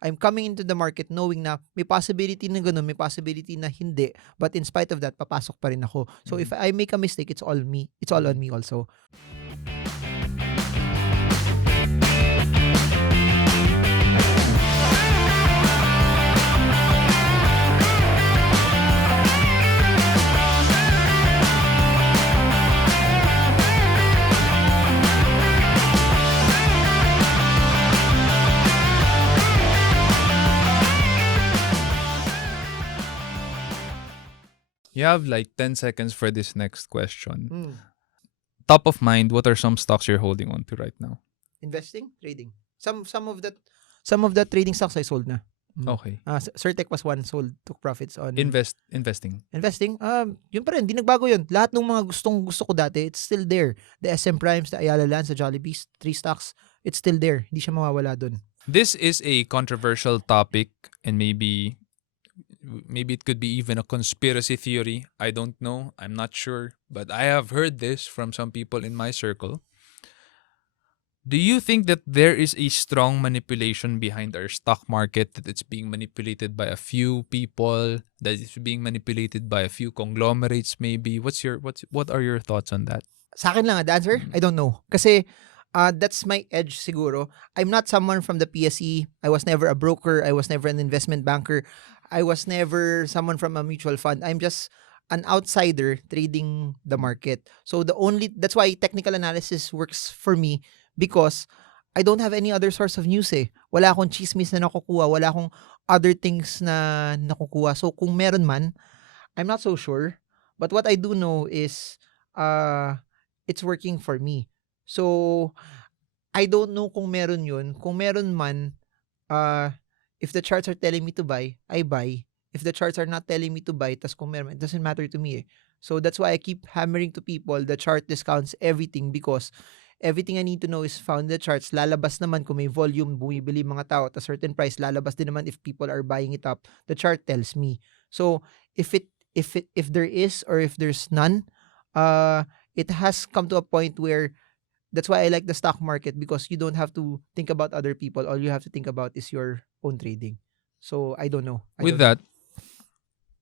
I'm coming into the market knowing na may possibility na ganun, may possibility na hindi. But in spite of that, papasok pa rin ako. So if I make a mistake, it's all me. It's all on me also. You have like 10 seconds for this next question. Hmm. Top of mind, what are some stocks you're holding on to right now? Investing, trading. Some of that trading stocks I sold na. Okay. Certec was one sold, took profits on Investing. investing. Yun pa rin, hindi nagbago yun. Lahat ng mga gusto ko dati, it's still there. The SM Primes, the Ayala Lands, the Jollibees, 3 stocks, it's still there. Hindi siya mawawala dun. This is a controversial topic and maybe it could be even a conspiracy theory. I don't know. I'm not sure. But I have heard this from some people in my circle. Do you think that there is a strong manipulation behind our stock market, that it's being manipulated by a few people, that it's being manipulated by a few conglomerates maybe? What are your thoughts on that? Sa akin lang, the answer, I don't know. Kasi that's my edge siguro. I'm not someone from the PSE. I was never a broker. I was never an investment banker. I was never someone from a mutual fund. I'm just an outsider trading the market. So that's why technical analysis works for me, because I don't have any other source of news eh. Wala akong chismis na nakukuha. Wala akong other things na nakukuha. So kung meron man, I'm not so sure. But what I do know is it's working for me. So I don't know kung meron yun. Kung meron man, if the charts are telling me to buy, I buy. If the charts are not telling me to buy, tas kung meron, it doesn't matter to me eh. So that's why I keep hammering to people, the chart discounts everything, because everything I need to know is found in the charts. Lalabas naman kung may volume, bumibili mga tao at a certain price. Lalabas din naman if people are buying it up. The chart tells me. So if there is or if there's none, it has come to a point where that's why I like the stock market, because you don't have to think about other people. All you have to think about is your own trading. So I don't know. With that,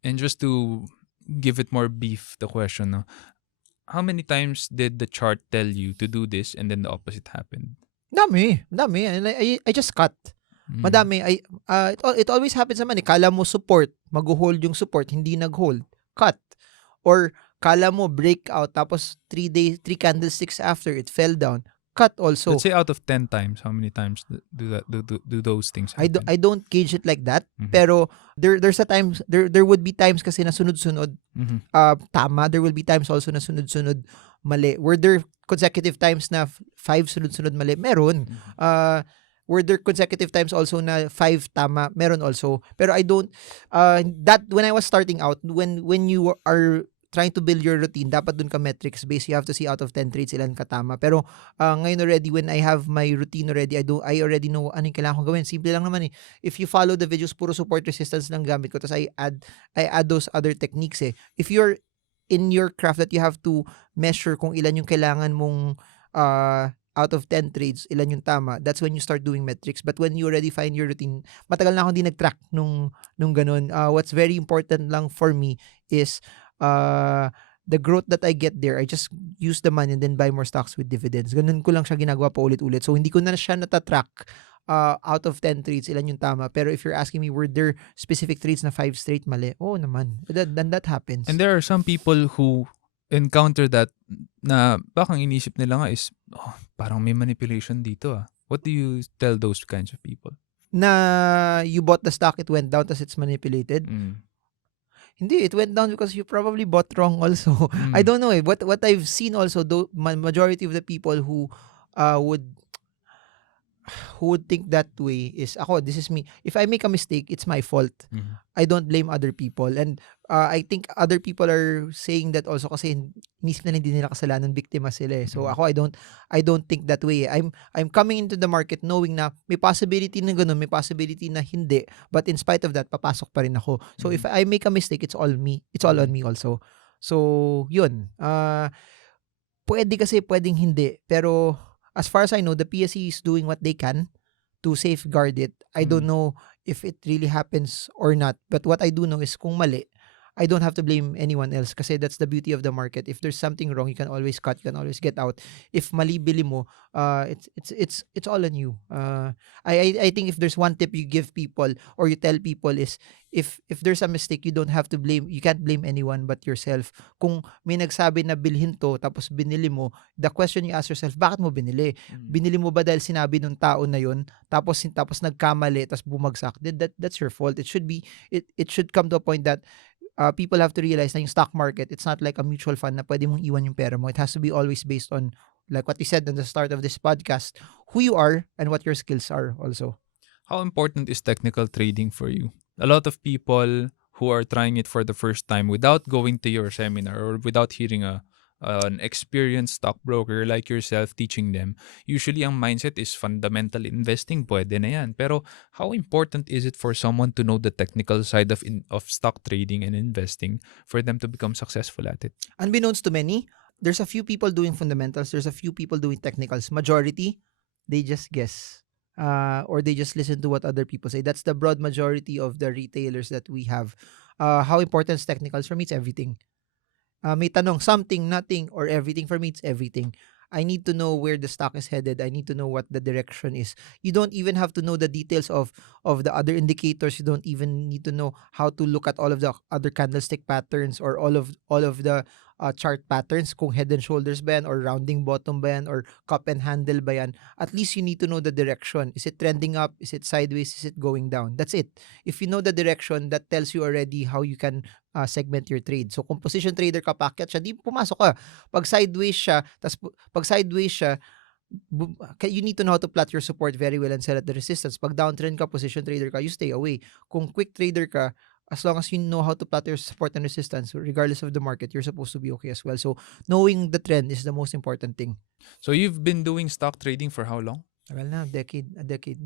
and just to give it more beef, the question, no? How many times did the chart tell you to do this and then the opposite happened? Dami. And I just cut. Madami. It always happens naman eh. Kala mo support, mag-hold yung support, hindi nag-hold. Cut. Or kala mo breakout, tapos 3 candlesticks after, it fell down. Cut also. Let's say out of 10 times, how many times do those things happen? I don't gauge it like that. Pero there's a times there would be times kasi na sunod-sunod tama. There will be times also na sunod-sunod mali. Were there consecutive times na 5 sunod-sunod mali? Meron. Were there consecutive times also na 5 tama? Meron also. Pero I don't that when I was starting out, when you are trying to build your routine, dapat dun ka metrics based. You have to see out of 10 trades ilan ka tama. Pero ngayon already, when I have my routine already, I already know ano yung kailangan kong gawin. Simple lang naman eh. If you follow the videos, puro support resistance lang gamit ko. Tapos I add those other techniques eh. If you're in your craft that you have to measure kung ilan yung kailangan mong out of 10 trades, ilan yung tama, that's when you start doing metrics. But when you already find your routine, matagal na akong di nag-track nung ganun. What's very important lang for me is the growth that I get there, I just use the money and then buy more stocks with dividends. Ganun ko lang siya ginagawa pa ulit-ulit. So, hindi ko na siya natatrack out of 10 trades, ilan yung tama. Pero if you're asking me, were there specific trades na 5 straight mali? Oh, naman. That happens. And there are some people who encounter that na bakang inisip nila nga is, parang may manipulation dito ah. What do you tell those kinds of people? Na you bought the stock, it went down, tas it's manipulated? Hindi, it went down because you probably bought wrong also. I don't know eh. What I've seen also, majority of the people who would think that way is, this is me. If I make a mistake, it's my fault. I don't blame other people. And I think other people are saying that also kasi inisip na hindi nila kasalanan, biktima sila eh. So I don't think that way. I'm coming into the market knowing na may possibility na ganun, may possibility na hindi. But in spite of that, papasok pa rin ako. So if I make a mistake, it's all me. It's all on me also. So yun. Pwedeng hindi. Pero as far as I know, the PSE is doing what they can to safeguard it. I don't know if it really happens or not. But what I do know is kung mali, I don't have to blame anyone else kasi that's the beauty of the market. If there's something wrong, you can always cut, you can always get out. If mali bili mo, it's all on you. I think if there's one tip you give people or you tell people is if there's a mistake, you don't have to blame, you can't blame anyone but yourself. Kung may nagsabi na bilhin to tapos binili mo, the question you ask yourself, bakit mo binili? Binili mo ba dahil sinabi nung tao na yun tapos nagkamali tapos bumagsak? That's your fault. It should come to a point that people have to realize na yung stock market, it's not like a mutual fund na pwede mong iwan yung pera mo. It has to be always based on, like what we said at the start of this podcast, who you are and what your skills are also. How important is technical trading for you? A lot of people who are trying it for the first time without going to your seminar or without hearing an experienced stockbroker like yourself teaching them, usually ang mindset is fundamental investing, pwede na yan. Pero how important is it for someone to know the technical side of stock trading and investing for them to become successful at it? Unbeknownst to many, there's a few people doing fundamentals, there's a few people doing technicals. Majority, they just guess. Or they just listen to what other people say. That's the broad majority of the retailers that we have. How important is technicals? For me, it's everything. May tanong, something, nothing, or everything. For me, it's everything. I need to know where the stock is headed. I need to know what the direction is. You don't even have to know the details of the other indicators. You don't even need to know how to look at all of the other candlestick patterns or all of the chart patterns, kung head and shoulders ba yan, or rounding bottom ba yan, or cup and handle ba yan. At least you need to know the direction. Is it trending up? Is it sideways? Is it going down? That's it. If you know the direction, that tells you already how you can segment your trade. So kung position trader ka, paakyat siya, di pumasok ka. Pag sideways siya, you need to know how to plot your support very well and sell at the resistance. Pag downtrend ka, position trader ka, you stay away. Kung quick trader ka, as long as you know how to plot your support and resistance, regardless of the market, you're supposed to be okay as well. So knowing the trend is the most important thing. So you've been doing stock trading for how long? Tagal na, a decade. A decade?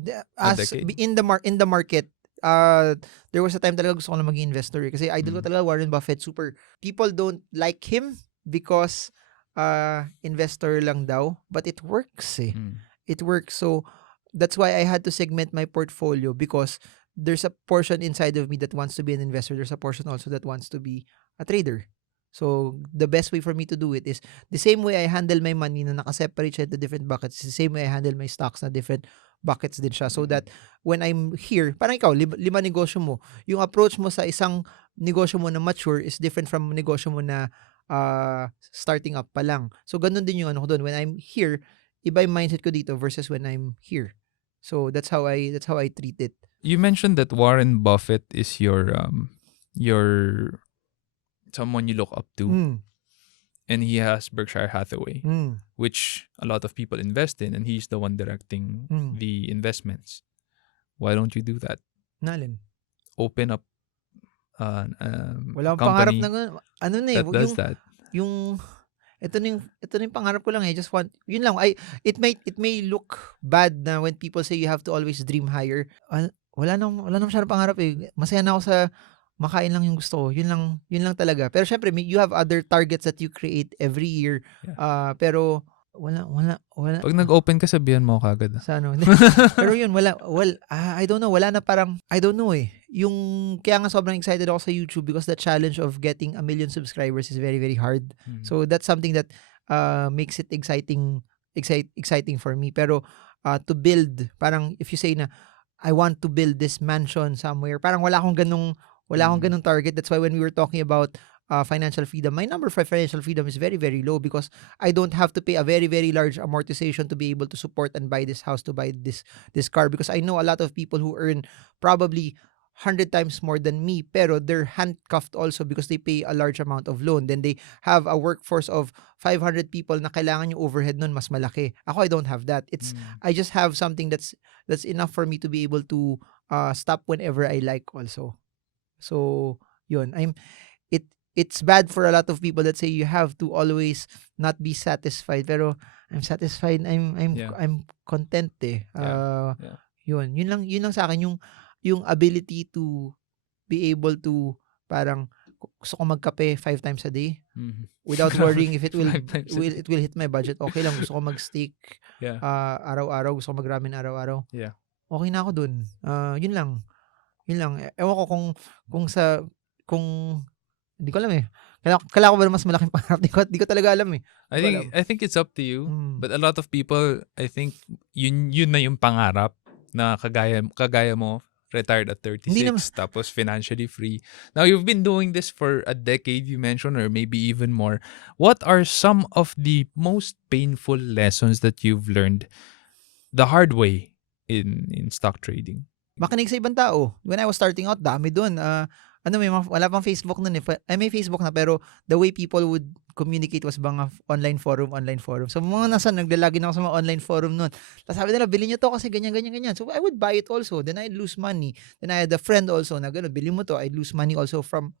In the market, there was a time talaga gusto ko na maging investor kasi idol ko talaga Warren Buffett. Super. People don't like him because investor lang daw, but it works eh. It works. So that's why I had to segment my portfolio, because there's a portion inside of me that wants to be an investor. There's a portion also that wants to be a trader. So the best way for me to do it is the same way I handle my money na nakaseparate siya into different buckets, the same way I handle my stocks na different buckets din siya. So that when I'm here, parang ikaw, lima negosyo mo, yung approach mo sa isang negosyo mo na mature is different from negosyo mo na starting up pa lang. So ganun din yung ano ko doon. When I'm here, iba yung mindset ko dito versus when I'm here. So that's how I treat it. You mentioned that Warren Buffett is your someone you look up to, and he has Berkshire Hathaway, which a lot of people invest in, and he's the one directing the investments. Why don't you do that? Nalin? Open up wala akong pangarap company na ano na that does that. Yung ito na yung pangarap ko lang eh. Just want, yun lang. It may look bad na when people say you have to always dream higher. Wala nang masyadong pangarap eh. Masaya na ako sa makain lang yung gusto ko. Yun lang talaga. Pero syempre, you have other targets that you create every year. Yeah. Pero wala. Pag nag-open ka, sabihan mo kagad. Sa ano. Pero yun, I don't know. Wala na parang, I don't know eh. Yung, kaya nga sobrang excited ako sa YouTube because the challenge of getting 1 million subscribers is very, very hard. So that's something that makes it exciting for me. Pero to build, parang if you say na, I want to build this mansion somewhere, parang wala akong ganung target. That's why when we were talking about financial freedom, my number for financial freedom is very, very low because I don't have to pay a very, very large amortization to be able to support and buy this house, to buy this car, because I know a lot of people who earn probably 100 times more than me, pero they're handcuffed also because they pay a large amount of loan. Then they have a workforce of 500 people na kailangan yung overhead nun mas malaki. Ako, I don't have that. I just have something that's enough for me to be able to stop whenever I like also. So, yun. It's bad for a lot of people that say you have to always not be satisfied. Pero I'm satisfied. I'm content eh. Yun lang sa akin, yung ability to be able to parang gusto ko magkape 5 times a day without worrying if it will hit my budget. Okay lang, gusto ko mag-steak araw-araw, gusto ko mag-ramen araw-araw. Yeah. okay na ako dun. Yun lang. Yun lang. Ewan ko kung hindi ko alam eh. Kailangan ko ba ng mas malaking pangarap? Di ko talaga alam eh. Di I ko think alam. I think it's up to you. Mm. But a lot of people, I think yun na yung pangarap na kagaya mo, retired at Hindi naman. 36 tapos financially free. Now you've been doing this for a decade, you mentioned, or maybe even more. What are some of the most painful lessons that you've learned the hard way in stock trading? Makinig sa ibang tao. When I was starting out, dami dun. Wala pang Facebook nun eh. May Facebook na pero the way people would communicate was mga online forum. So mga naglalagi na ako sa mga online forum nun. Tapos sabi nila, bilhin nyo to kasi ganyan. So I would buy it also. Then I'd lose money. Then I had a friend also na gano'n, bilhin mo to. I'd lose money also from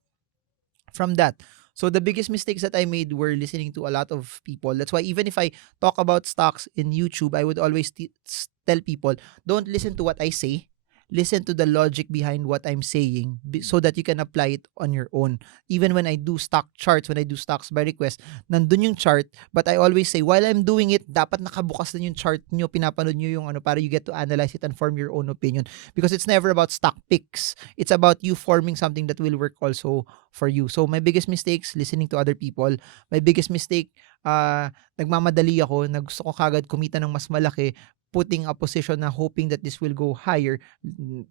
that. So the biggest mistakes that I made were listening to a lot of people. That's why even if I talk about stocks in YouTube, I would always tell people, don't listen to what I say. Listen to the logic behind what I'm saying so that you can apply it on your own. Even when I do stock charts, when I do stocks by request, nandun yung chart, but I always say, while I'm doing it, dapat nakabukas na yung chart nyo, pinapanood nyo yung para you get to analyze it and form your own opinion. Because it's never about stock picks. It's about you forming something that will work also for you. So my biggest mistakes, listening to other people. My biggest mistake, nagmamadali ako, gusto ko kagad kumita ng mas malaki, putting a position na hoping that this will go higher,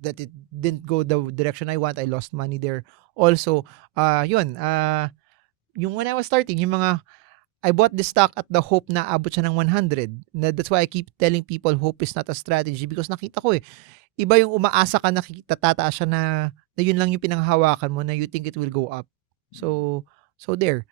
that it didn't go the direction I want. I lost money there. Also, yung when I was starting, I bought this stock at the hope na abot siya ng 100. That's why I keep telling people hope is not a strategy because nakita ko iba yung umaasa ka na tataas siya na yun lang yung pinanghawakan mo na you think it will go up. So there.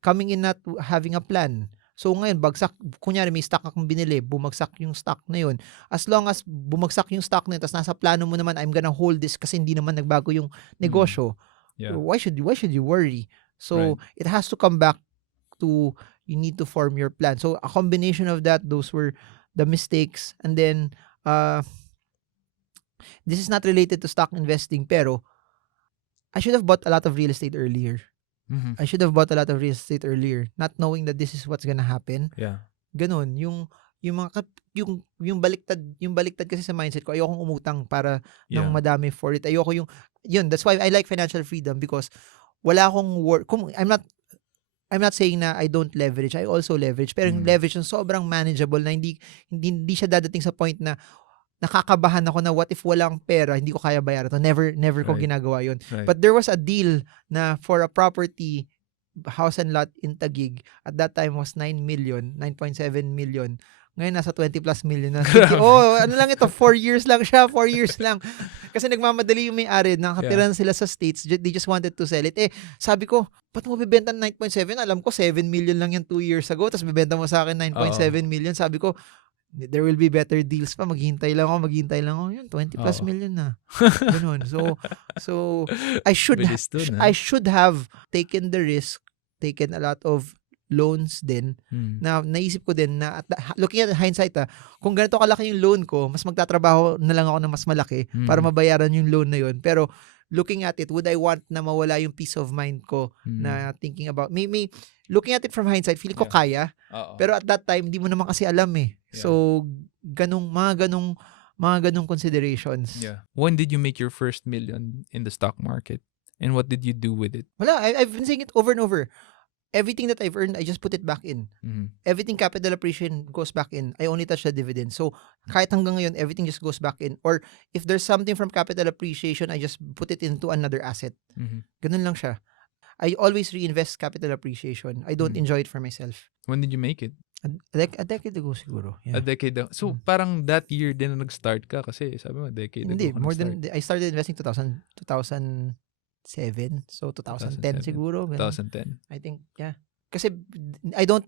Coming in not having a plan. So ngayon, bagsak, kunyari may stock akong binili, bumagsak yung stock na yun. As long as bumagsak yung stock na yun, tapos nasa plano mo naman, I'm gonna hold this kasi hindi naman nagbago yung negosyo. Yeah. Why should you worry? So Right. it has to come back to, you need to form your plan. So a combination of that, those were the mistakes. And then, this is not related to stock investing, pero I should have bought a lot of real estate earlier. Mhm. I should have bought a lot of real estate earlier, not knowing that this is what's gonna happen. Yeah. Ganon, yung mga yung baliktad kasi sa mindset ko, ayokong umutang para ng Yeah. madami for it. Ayoko yun, that's why I like financial freedom because wala akong I'm not saying na I don't leverage. I also leverage. Pero yung leverage yung sobrang manageable na hindi siya dadating sa point na nakakabahan ako na what if walang pera, hindi ko kaya bayaran to. Never ko Right. ginagawa yun. Right. But there was a deal na for a property, house and lot in Taguig, at that time was 9 million, 9.7 million. Ngayon nasa 20 plus million na. Ano lang ito, 4 years lang siya, 4 years lang. Kasi nagmamadali yung may-ari, nakatira na sila sa States, they just wanted to sell it. Sabi ko, ba't mo bibenta ng 9.7? Alam ko 7 million lang yan 2 years ago, tapos bibenta mo sa akin 9.7 million. Sabi ko, there will be better deals pa. Maghihintay lang ako. Yun, 20 plus million na. Ganun. So I should have taken the risk, taken a lot of loans din. Na naisip ko din na looking at hindsight, kung ganito kalaki yung loan ko, mas magtatrabaho na lang ako ng mas malaki para mabayaran yung loan na yun. Pero looking at it, would I want na mawala yung peace of mind ko na thinking about may looking at it from hindsight, feeling ko kaya. Pero at that time, hindi mo naman kasi alam eh. Yeah. So, mga ganong considerations. Yeah. When did you make your first million in the stock market? And what did you do with it? Wala, I've been saying it over and over. Everything that I've earned, I just put it back in. Everything capital appreciation goes back in. I only touch the dividend. So, kahit hanggang ngayon, everything just goes back in. Or, if there's something from capital appreciation, I just put it into another asset. Ganun lang siya. I always reinvest capital appreciation. I don't enjoy it for myself. When did you make it? A decade ago siguro. Yeah. A decade ago. So, parang that year din na nag-start ka kasi sabi mo, decade Hindi, ago ka more nag-start. than, I started investing 2007. So, 2010 siguro. Ganun. 2010. I think, yeah. Kasi I don't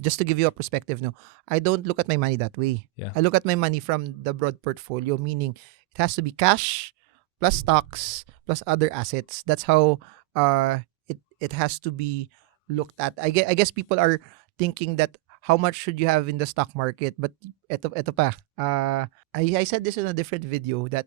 just to give you a perspective, no. I don't look at my money that way. Yeah. I look at my money from the broad portfolio, meaning it has to be cash plus stocks plus other assets. That's how it has to be looked at. I guess people are thinking that how much should you have in the stock market, but eto pa. I said this in a different video that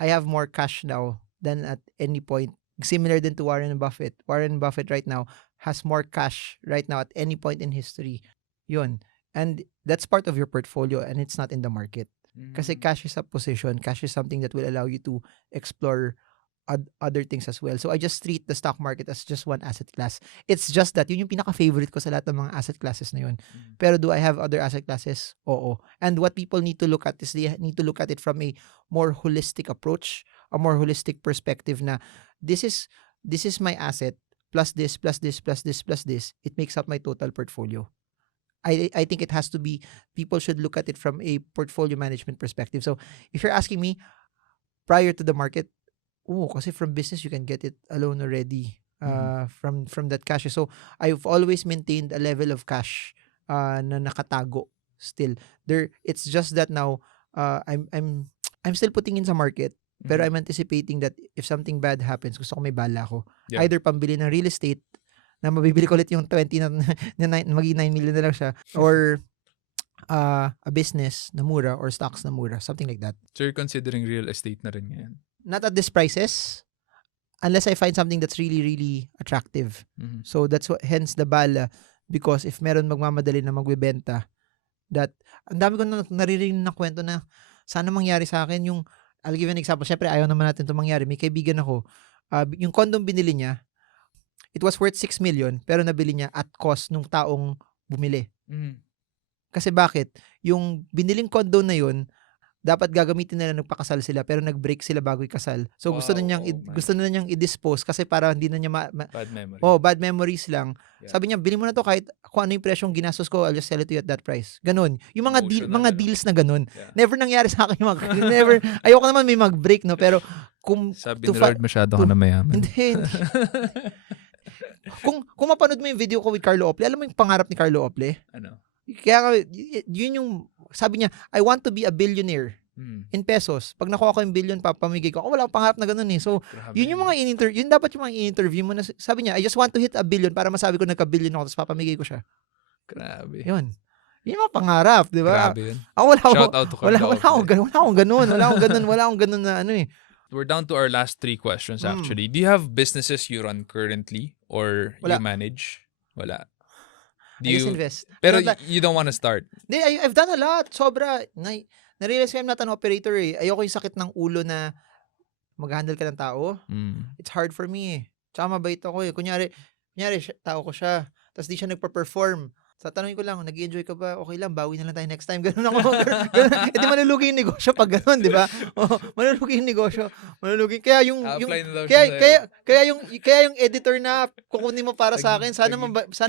I have more cash now than at any point. Similar din to Warren Buffett. Warren Buffett right now has more cash right now at any point in history. Yun. And that's part of your portfolio and it's not in the market. Kasi Mm. cash is a position, cash is something that will allow you to explore other things as well. So I just treat the stock market as just one asset class. It's just that yun yung pinaka-favorite ko sa lahat ng mga asset classes na yun. Mm. Pero do I have other asset classes? Oo. And what people need to look at is they need to look at it from a more holistic approach, a more holistic perspective na this is my asset plus this plus this plus this plus this. It makes up my total portfolio. I think it has to be, people should look at it from a portfolio management perspective. So if you're asking me prior to the market, kasi from business you can get it alone already from that cash. So I've always maintained a level of cash na nakatago still. It's just that now I'm still putting in sa market, pero I'm anticipating that if something bad happens, gusto ko may bala ko. Yeah. Either pambili ng real estate na mabibili ko ulit yung 20 na maging 9 million na lang siya, or a business na mura or stocks na mura, something like that. So you're considering real estate na rin ngayon? Not at these prices, unless I find something that's really, really attractive. So that's hence the bala, because if meron magmamadali na magbebenta, that ang dami ko naririnig na kwento na sana mangyari sa akin yung, I'll give an example. Syempre ayaw naman natin ito mangyari. May kaibigan ako, yung condom binili niya, it was worth 6 million, pero nabili niya at cost nung taong bumili. Kasi bakit? Yung biniling condo na yun, dapat gagamitin nila nagpakasal sila, pero nag-break sila bago ikasal. So gusto na niyang i-dispose kasi para hindi na niya bad memory. bad memories lang. Yeah. Sabi niya, bili mo na to kahit kung ano yung presyong ginastos ko, I'll just sell it to you at that price. Ganun. Yung mga deals na ganun. Yeah. Never nangyari sa akin yung never. Ayoko naman may mag-break, no, pero kung sabi ni Lord, masyado ka na mayaman. Hindi. kung mapanood mo yung video ko with Carlo Ople, alam mo yung pangarap ni Carlo Ople? Ano? Kaya yun yung sabi niya, I want to be a billionaire in pesos. Pag nakuha ko yung billion, papamigay ko. Wala akong pangarap na ganun eh. So, yun yung mga yun dapat yung mga in-interview mo na sabi niya, I just want to hit a billion para masabi ko nagka-billion ako tapos papamigay ko siya. Grabe. Yun. Yun yung mga pangarap, di ba? Grabe yun. Shout out to Carlo. Wala akong ganun na ano eh. We're down to our last 3 questions actually. Do you have businesses you run currently or you manage? Wala. I just invest. Pero you don't want to start? I've done a lot. Sobra. Na-realize ko I'm not an operator eh. Ayoko yung sakit ng ulo na mag-handle ka ng tao. It's hard for me eh. Tsaka mabait ako eh. Kunyari, tao ko siya. Tapos di siya nagpa-perform. So, tanongin ko lang, nag-enjoy ka ba? Okay lang, bawi na lang tayo next time. Ganun ako. Hindi malulugi yung negosyo pag ganun, di ba? Malulugi yung negosyo. Kaya yung editor na kukunin mo para sa akin, sana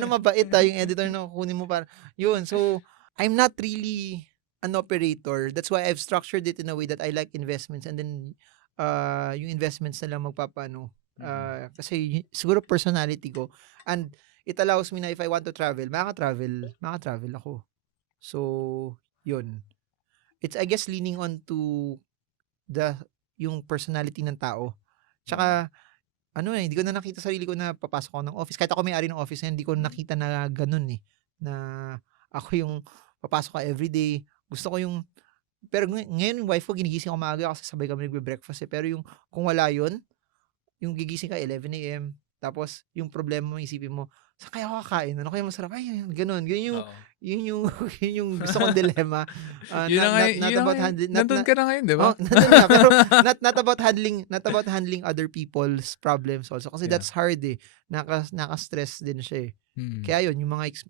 mabait yung editor na kukunin mo para. Yun. So, I'm not really an operator. That's why I've structured it in a way that I like investments, and then yung investments na lang magpapano. Kasi siguro personality ko. And it allows me na if I want to travel, makaka-travel ako. So, yun. It's, I guess, leaning on to yung personality ng tao. Tsaka, hindi ko na nakita sarili ko na papasok ako ng office. Kahit ako may-ari ng office, hindi ko nakita na ganun eh. Na ako yung papasok ka everyday. Gusto ko yung, pero ngayon yung wife ko, ginigising ko maaga kasi sabay kami nagbe-breakfast eh. Pero yung kung wala yun, yung gigising ka 11 a.m., tapos yung problema mo, isipin mo, saan kaya ako kakain? Ano kaya masarap? Ay, ganun. Yun yung gusto kong dilemma. Nandun ka na ngayon, di ba? Nandun na. Pero not about handling other people's problems also. Kasi that's hard eh. Naka-stress din siya eh. Kaya yun, yung mga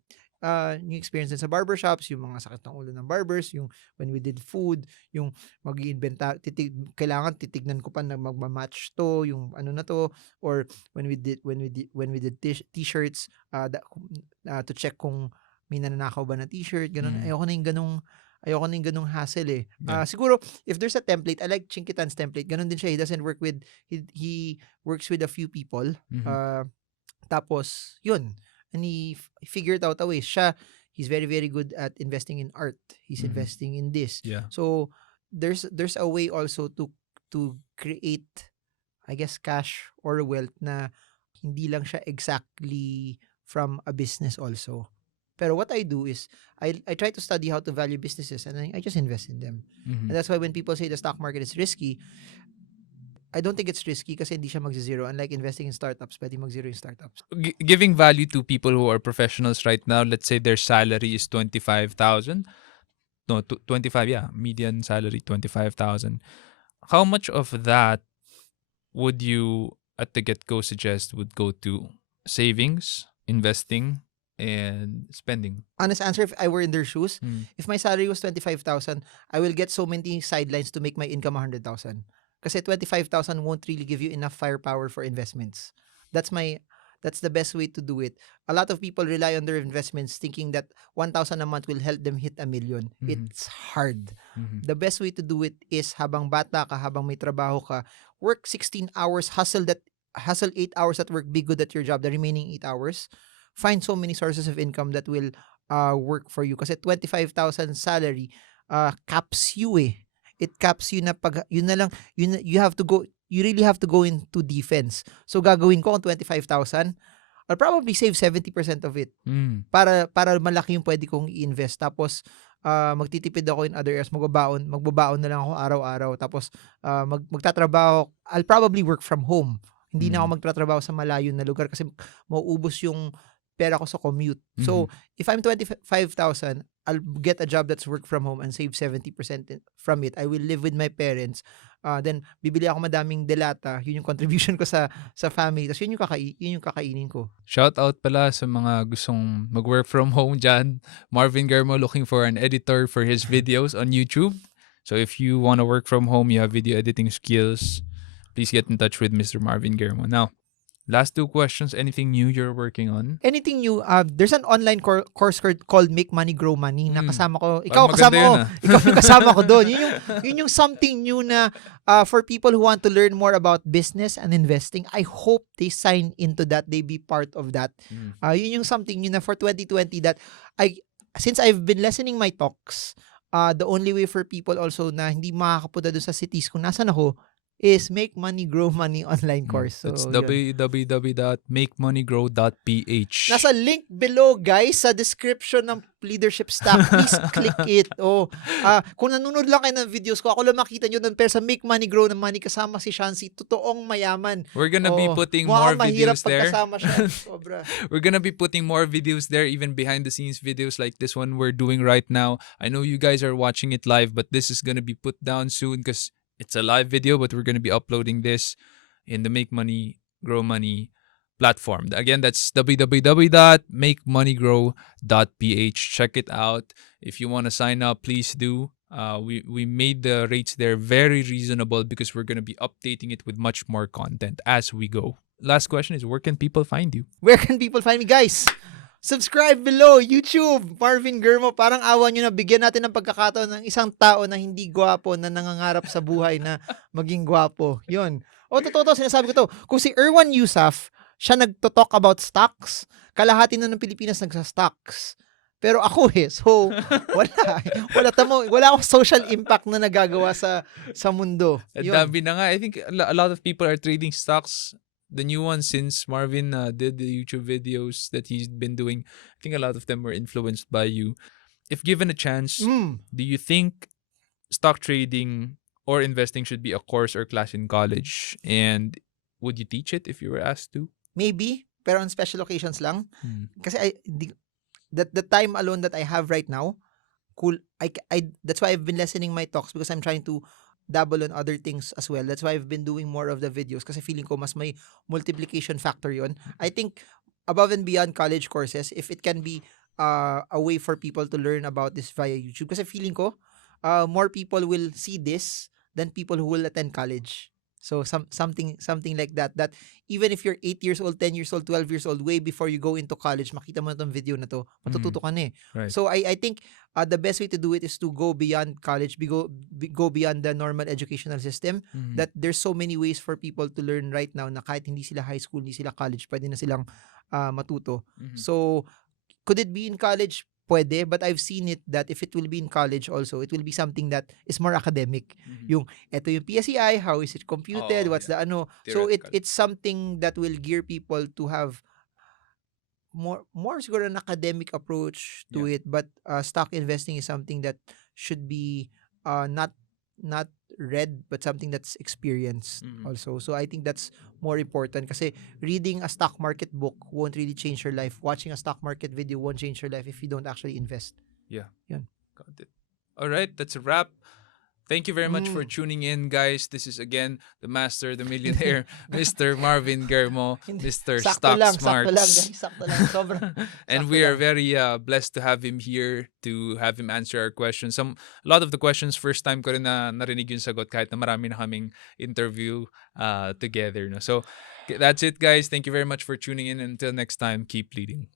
yung experience din sa barbershops, yung mga sakit ng ulo ng barbers, yung when we did food, yung mag-iinventa, kailangan titignan ko pa na magma-match to, yung ano na to, or when we did t-shirts, to check kung may nananakaw ba na t-shirt, ganun. Ayoko na yung ganung hassle eh. Siguro, if there's a template, I like Chinkitan's template, ganun din siya. He doesn't work with, he works with a few people. Tapos, yun. And he figured out a way. He's very, very good at investing in art. He's investing in this. Yeah. So, there's a way also to create, I guess, cash or wealth na hindi lang siya exactly from a business also. Pero what I do is, I try to study how to value businesses and I just invest in them. And that's why when people say the stock market is risky, I don't think it's risky kasi hindi siya mag-zero. Unlike investing in startups, pwede mag-zero yung startups. Giving value to people who are professionals right now, let's say their salary is 25,000. No, 25, yeah. Median salary, 25,000. How much of that would you, at the get-go, suggest would go to savings, investing, and spending? Honest answer, if I were in their shoes, Mm. if my salary was 25,000, I will get so many sidelines to make my income 100,000. Kasi 25,000 won't really give you enough firepower for investments. That's the best way to do it. A lot of people rely on their investments thinking that 1,000 a month will help them hit 1,000,000. Mhm. It's hard. Mhm. The best way to do it is habang bata ka, habang may trabaho ka, work 16 hours, hustle 8 hours at work, be good at your job, the remaining 8 hours. Find so many sources of income that will work for you. Kasi 25,000 salary caps you eh. It caps you na pag, yun na lang, you have to go, you really have to go into defense. So gagawin ko kung 25,000, I'll probably save 70% of it Mm. para malaki yung pwede kong i-invest. Tapos magtitipid ako in other areas, magbabaon na lang ako araw-araw. Tapos magtatrabaho, I'll probably work from home. Hindi na ako magtatrabaho sa malayo na lugar kasi mauubos yung pera ko sa commute. So, if I'm 25,000, I'll get a job that's work from home and save 70% from it. I will live with my parents. Then, bibili ako madaming delata. Yun yung contribution ko sa family. Tapos, yun yung kakainin ko. Shout out pala sa mga gustong mag-work from home dyan. Marvin Germo looking for an editor for his videos on YouTube. So if you want to work from home, you have video editing skills, please get in touch with Mr. Marvin Germo. Now, last two questions. Anything new you're working on? Anything new, there's an online course called Make Money, Grow Money na kasama ko. Ikaw Parang kasama maganda ko. yun, Ikaw yung kasama ko doon. Yun yung something new na for people who want to learn more about business and investing. I hope they sign into that. They be part of that. Yun yung something new na for 2020 that since I've been listening my talks, the only way for people also na hindi makakapunta doon sa cities kung nasan ako is Make Money, Grow Money online course. So, it's yun. www.makemonigrow.ph. Nasa link below, guys, sa description ng Leadership Stack. Please click it. Kung nanonood lang kayo ng videos ko, ako lang makita nyo doon. Pero sa Make Money, Grow ng Money, kasama si Shansi. Totoong mayaman. We're gonna be putting Mukha more mahirap videos there. pagkasama siya. Sobra. We're gonna be putting more videos there, even behind the scenes videos like this one we're doing right now. I know you guys are watching it live, but this is gonna be put down soon because it's a live video, but we're gonna be uploading this in the Make Money, Grow Money platform. Again, that's www.makemoneygrow.ph. Check it out. If you want to sign up, please do. We made the rates there very reasonable because we're going to be updating it with much more content as we go. Last question is, where can people find you? Where can people find me, guys? Subscribe below, YouTube, Marvin Germo. Parang awa nyo na bigyan natin ng pagkakataon ng isang tao na hindi gwapo na nangangarap sa buhay na maging gwapo. Yun. Totoo, sinasabi ko to. Kung si Erwan Yusuf, siya nagto-talk about stocks, kalahati na ng Pilipinas nagsa-stocks. Pero ako so wala akong social impact na nagagawa sa mundo. Yun. Dami na nga. I think a lot of people are trading stocks. The new one since Marvin did the YouTube videos that he's been doing. I think a lot of them were influenced by you. If given a chance, do you think stock trading or investing should be a course or class in college? And would you teach it if you were asked to? Maybe, pero on special occasions lang. Kasi the time alone that I have right now, cool. That's why I've been listening my talks because I'm trying to dabble on other things as well. That's why I've been doing more of the videos kasi feeling ko mas may multiplication factor yon. I think above and beyond college courses, if it can be a way for people to learn about this via YouTube, kasi feeling ko more people will see this than people who will attend college. So something like that even if you're 8 years old, 10 years old, 12 years old, way before you go into college, makita mo na tong video na to, matututo ka na eh. Right. So I think the best way to do it is to go beyond college, go beyond the normal educational system, that there's so many ways for people to learn right now na kahit hindi sila high school, hindi sila college, pwede na silang matuto. So could it be in college? Pwede, but I've seen it that if it will be in college also, it will be something that is more academic. Yung, eto yung PSEI, how is it computed, what's the ano. So it's something that will gear people to have more siguro an academic approach to it, but stock investing is something that should be not not read but something that's experienced Mhm. also. So I think that's more important kasi reading a stock market book won't really change your life. Watching a stock market video won't change your life if you don't actually invest. Yeah. Yun. Got it. All right, that's a wrap. Thank you very much for Mm. tuning in, guys. This is again the master, the millionaire, Mr. Marvin Germo, Hindi. Mr. Sakto Stock lang, sakto lang Smarts. guys, sakto lang. Sobrang And sakto we are lang. very blessed to have him here, to have him answer our questions. A lot of the questions, first time ko rin na narinig yung sagot kahit na marami na kaming interview together. No? So that's it, guys. Thank you very much for tuning in. Until next time, keep leading.